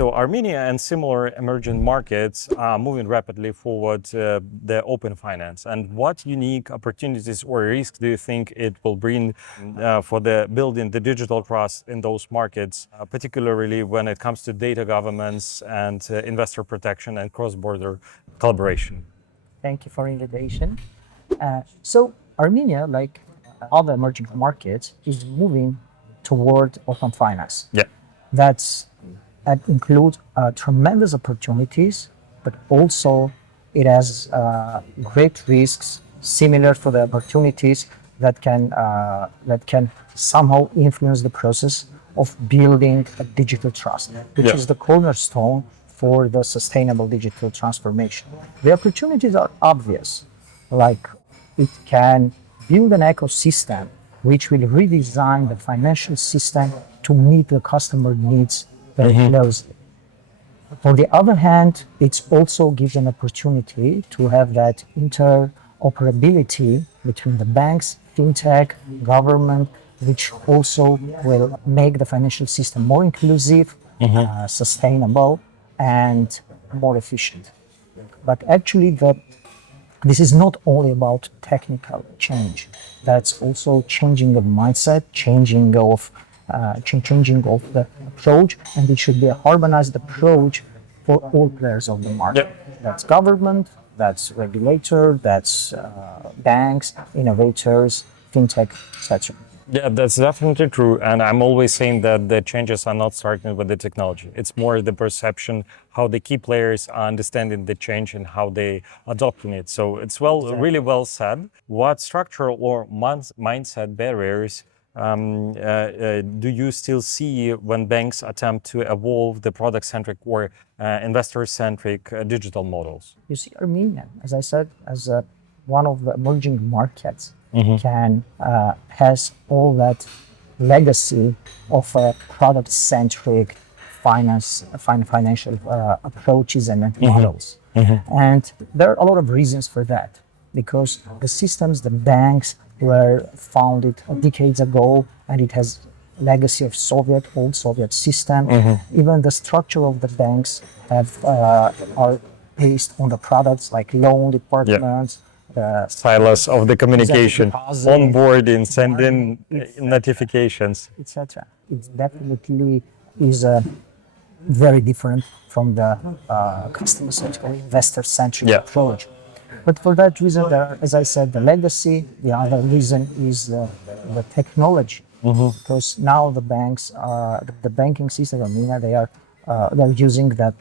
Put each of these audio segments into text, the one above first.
So Armenia and similar emerging markets are moving rapidly forward the open finance. And what unique opportunities or risks do you think it will bring for the building the digital trust in those markets, particularly when it comes to data governance and investor protection and cross-border collaboration? Thank you for the invitation. So Armenia, like other emerging markets, is moving toward open finance. Yeah. That includes tremendous opportunities, but also it has great risks similar to the opportunities that can somehow influence the process of building a digital trust, which is the cornerstone for the sustainable digital transformation. The opportunities are obvious, like it can build an ecosystem which will redesign the financial system to meet the customer needs very closely. On the other hand, it also gives an opportunity to have that interoperability between the banks, fintech, government, which also will make the financial system more inclusive, sustainable, and more efficient. But actually, this is not only about technical change. That's also changing of mindset, changing of the approach, and it should be a harmonized approach for all players of the market. That's government, that's regulator, that's banks, innovators, fintech, etc. Yeah, that's definitely true. And I'm always saying that the changes are not starting with the technology. It's more the perception, how the key players are understanding the change and how they adopting it. So it's really well said. What structural or mindset barriers do you still see when banks attempt to evolve the product-centric or investor-centric digital models? You see, Armenia, as I said, as one of the emerging markets, has all that legacy of product-centric financial approaches and models. And there are a lot of reasons for that, because the systems, the banks were founded decades ago, and it has legacy of old Soviet system. Even the structure of the banks are based on the products like loan departments, silos of the communication, onboarding, sending notifications, etc. It definitely is very different from the customer-centric or investor-centric approach. But for that reason, as I said, the legacy. The other reason is the technology, because now the banks, the banking system, they're using that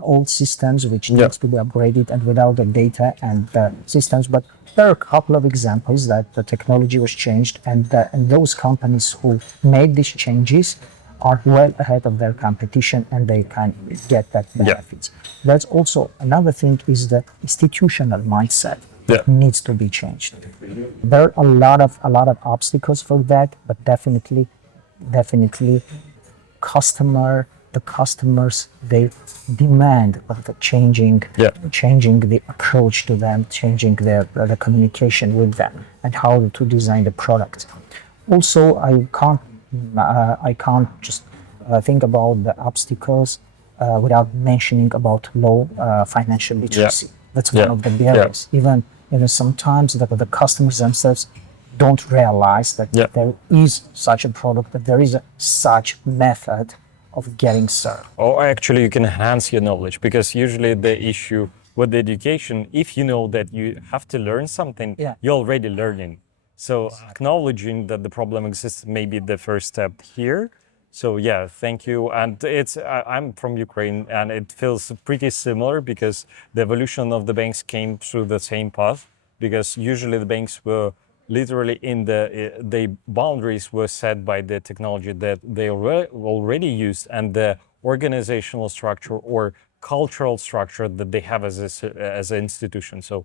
old systems which needs to be upgraded and without the data and the systems. But there are a couple of examples that the technology was changed, and those companies who made these changes are well ahead of their competition, and they can get that benefits. That's also another thing, is the institutional mindset that needs to be changed. There are a lot of obstacles for that, but definitely the customers, they demand of the changing the approach to them, changing the communication with them, and how to design the product. Also, I can't just think about the obstacles without mentioning about low financial literacy. That's one of the barriers. Even sometimes the customers themselves don't realize that there is such a product, that there is such method of getting served. Or actually you can enhance your knowledge, because usually the issue with the education, if you know that you have to learn something, you're already learning. So acknowledging that the problem exists may be the first step here. So thank you. And I'm from Ukraine, and it feels pretty similar, because the evolution of the banks came through the same path, because usually the banks were literally in the boundaries were set by the technology that they already used, and the organizational structure or cultural structure that they have as an institution. So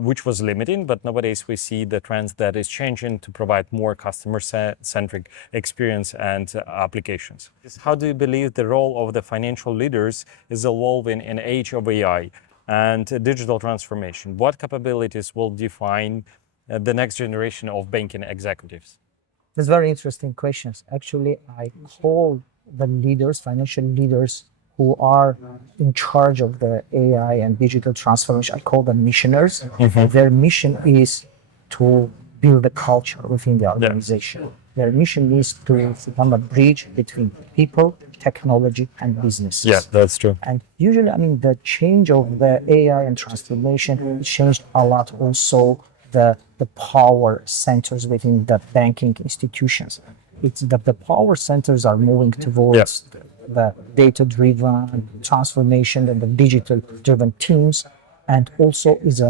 which was limiting, but nowadays we see the trends that is changing to provide more customer-centric experience and applications. How do you believe the role of the financial leaders is evolving in age of AI and digital transformation? What capabilities will define the next generation of banking executives? That's very interesting questions. Actually, I call the leaders, financial leaders who are in charge of the AI and digital transformation, I call them missioners. Their mission is to build a culture within the organization. Their mission is to become a bridge between people, technology, and business. Yeah, that's true. And usually, I mean, the change of the AI and transformation changed a lot also the power centers within the banking institutions. It's that the power centers are moving towards the data-driven transformation and the digital-driven teams. And also is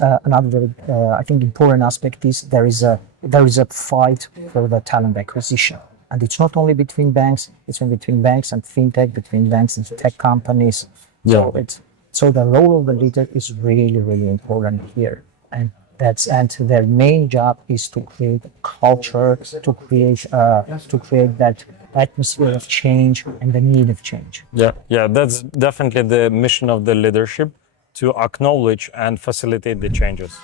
another I think important aspect is there is a fight for the talent acquisition, and it's not only between banks, it's between banks and fintech, between banks and tech companies. So the role of the leader is really important here, and their main job is to create culture, to create that atmosphere of change and the need of change. Yeah, that's definitely the mission of the leadership, to acknowledge and facilitate the changes.